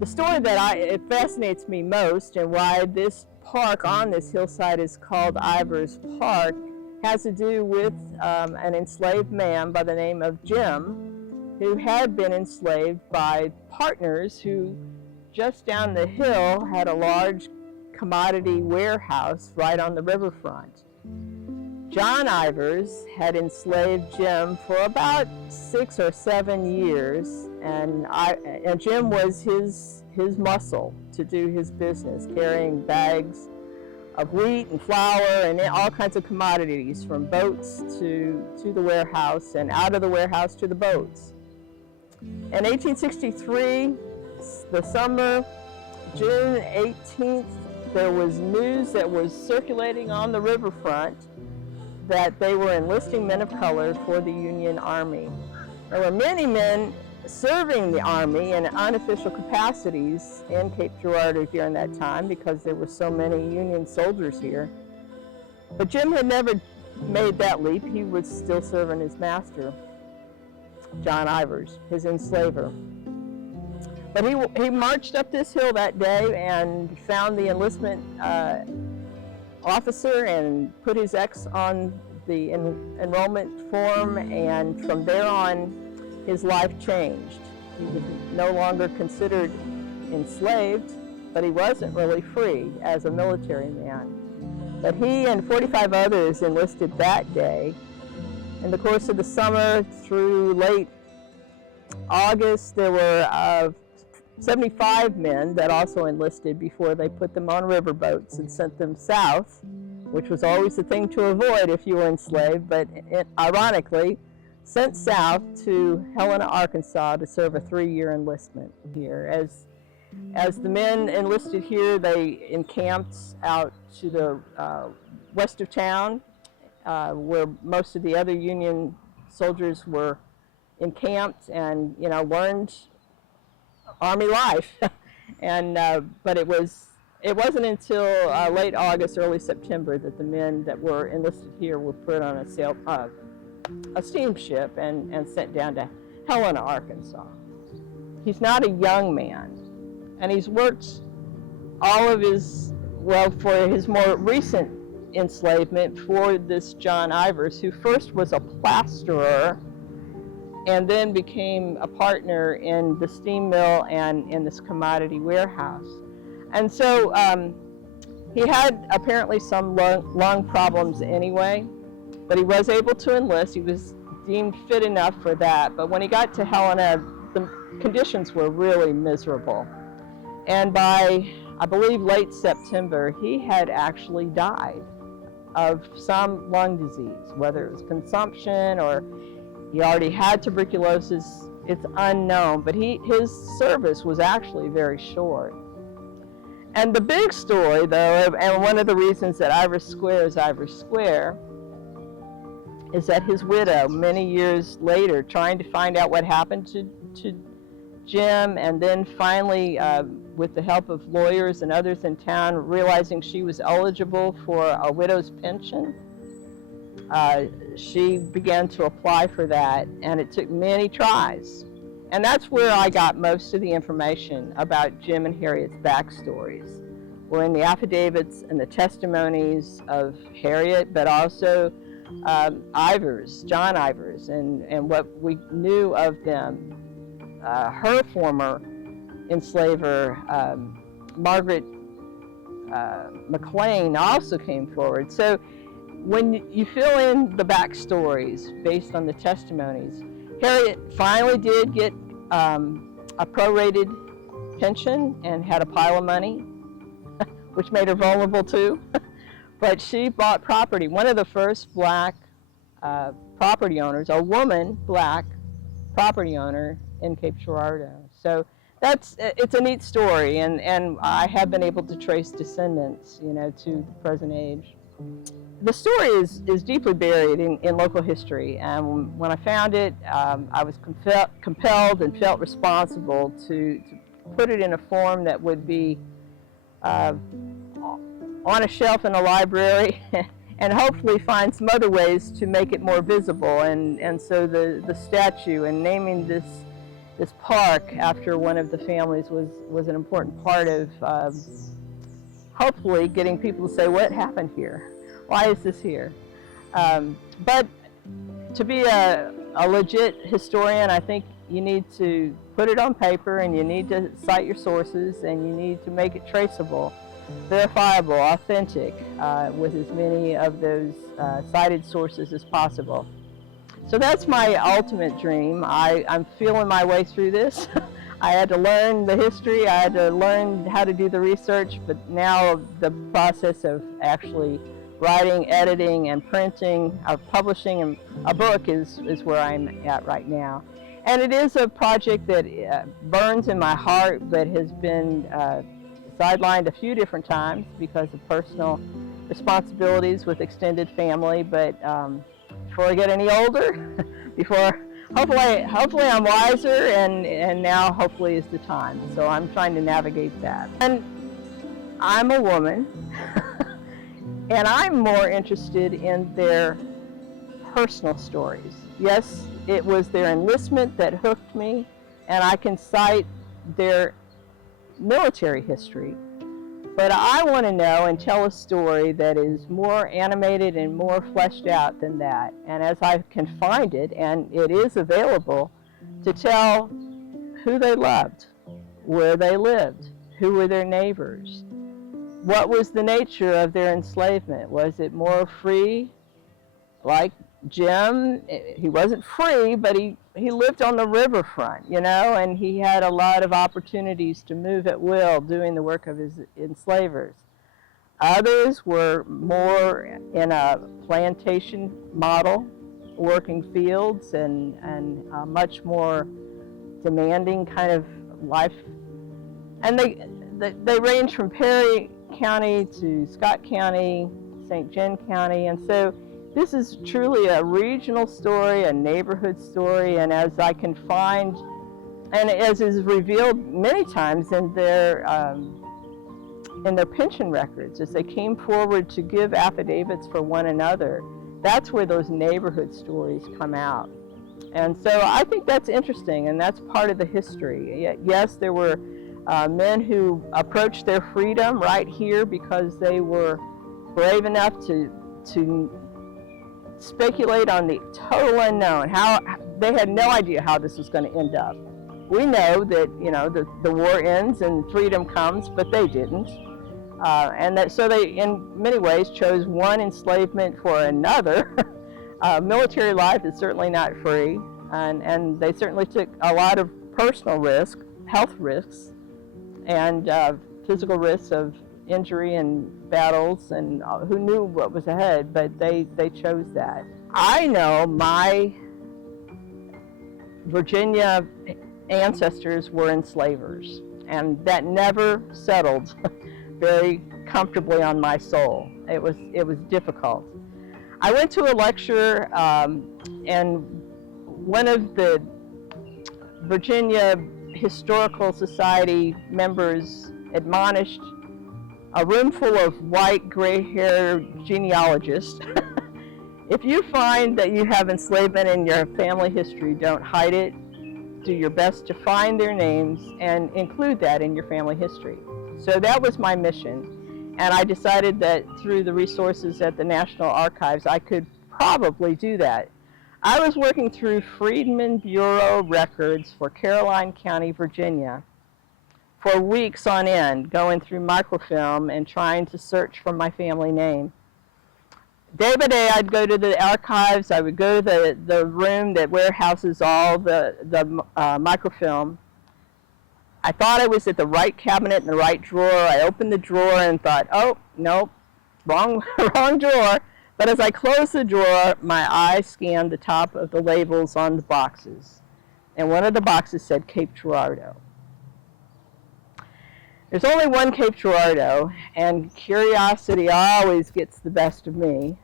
The story that it fascinates me most, and why this park on this hillside is called Ivers Park, has to do with an enslaved man by the name of Jim, who had been enslaved by partners who just down the hill had a large commodity warehouse right on the riverfront. John Ivers had enslaved Jim for about 6 or 7 years, and Jim was his muscle to do his business, carrying bags of wheat and flour and all kinds of commodities from boats to the warehouse, and out of the warehouse to the boats. In 1863, the summer, June 18th, there was news that was circulating on the riverfront that they were enlisting men of color for the Union Army. There were many men serving the Army in unofficial capacities in Cape Girardeau during that time because there were so many Union soldiers here. But Jim had never made that leap. He was still serving his master, John Ivers, his enslaver. But he marched up this hill that day and found the enlistment officer and put his X on the enrollment form, and from there on his life changed. He was no longer considered enslaved, but he wasn't really free as a military man. But he and 45 others enlisted that day. In the course of the summer through late August, there were 75 men that also enlisted before they put them on riverboats and sent them south, which was always the thing to avoid if you were enslaved, but ironically, sent south to Helena, Arkansas to serve a 3-year enlistment here. As the men enlisted here, they encamped out to the west of town, where most of the other Union soldiers were encamped, and learned Army life. But it wasn't until late August, early September that the men that were enlisted here were put on a steamship and sent down to Helena, Arkansas. He's not a young man, and he's worked all of for his more recent enslavement for this John Ivers, who first was a plasterer and then became a partner in the steam mill and in this commodity warehouse. And so he had apparently some lung problems anyway, but he was able to enlist. He was deemed fit enough for that. But when he got to Helena, the conditions were really miserable. And by, I believe, late September, he had actually died of some lung disease, whether it was consumption or he already had tuberculosis. It's unknown, but his service was actually very short. And the big story, though, and one of the reasons that Ivers Square is Ivers Square, is that his widow, many years later, trying to find out what happened to Jim, and then finally, with the help of lawyers and others in town, realizing she was eligible for a widow's pension, she began to apply for that, and it took many tries. And that's where I got most of the information about Jim and Harriet's backstories, were in the affidavits and the testimonies of Harriet, but also Ivers, John Ivers, and what we knew of them. Her former enslaver, Margaret McLean, also came forward. So when you fill in the backstories based on the testimonies, Harriet finally did get a prorated pension and had a pile of money, which made her vulnerable too. But she bought property. One of the first black property owners, a woman black property owner in Cape Girardeau. So it's a neat story, and I have been able to trace descendants, to the present age. The story is deeply buried in local history, and when I found it, I was compelled and felt responsible to put it in a form that would be on a shelf in a library and hopefully find some other ways to make it more visible. And so the statue and naming this this park after one of the families was an important part of hopefully getting people to say, what happened here? Why is this here? But to be a legit historian, I think you need to put it on paper, and you need to cite your sources, and you need to make it traceable, verifiable, authentic, with as many of those cited sources as possible. So that's my ultimate dream. I'm feeling my way through this. I had to learn the history, I had to learn how to do the research, but now the process of actually writing, editing, and printing, publishing a book is where I'm at right now. And it is a project that burns in my heart, but has been sidelined a few different times because of personal responsibilities with extended family. But before I get any older, hopefully I'm wiser, and now hopefully is the time. So I'm trying to navigate that. And I'm a woman, and I'm more interested in their personal stories. Yes, it was their enlistment that hooked me, and I can cite their military history. But I want to know and tell a story that is more animated and more fleshed out than that. And as I can find it, and it is available, to tell who they loved, where they lived, who were their neighbors, what was the nature of their enslavement. Was it more free, like Jim? He wasn't free, but he lived on the riverfront, you know, and he had a lot of opportunities to move at will doing the work of his enslavers. Others were more in a plantation model, working fields and much more demanding kind of life. And they range from Perry County to Scott County, St. John County, and so this is truly a regional story, a neighborhood story, and as I can find, and as is revealed many times in their pension records, as they came forward to give affidavits for one another, that's where those neighborhood stories come out. And so I think that's interesting, and that's part of the history. Yes, there were men who approached their freedom right here because they were brave enough to speculate on the total unknown. How they had no idea how this was going to end up. We know that, you know, the war ends and freedom comes, but they didn't. So they, in many ways, chose one enslavement for another. Military life is certainly not free, and they certainly took a lot of personal risk, health risks, and physical risks of injury and battles, and who knew what was ahead, but they chose that. I know my Virginia ancestors were enslavers, and that never settled very comfortably on my soul. It was difficult. I went to a lecture, and one of the Virginia Historical Society members admonished a room full of white, gray-haired genealogists. If you find that you have enslavement in your family history, don't hide it. Do your best to find their names and include that in your family history. So that was my mission. And I decided that through the resources at the National Archives, I could probably do that. I was working through Freedmen Bureau records for Caroline County, Virginia, for weeks on end, going through microfilm and trying to search for my family name. Day by day, I'd go to the archives. I would go to the room that warehouses all the microfilm. I thought I was at the right cabinet in the right drawer. I opened the drawer and thought, oh, nope, wrong drawer. But as I closed the drawer, my eye scanned the top of the labels on the boxes. And one of the boxes said Cape Girardeau. There's only one Cape Girardeau, and curiosity always gets the best of me.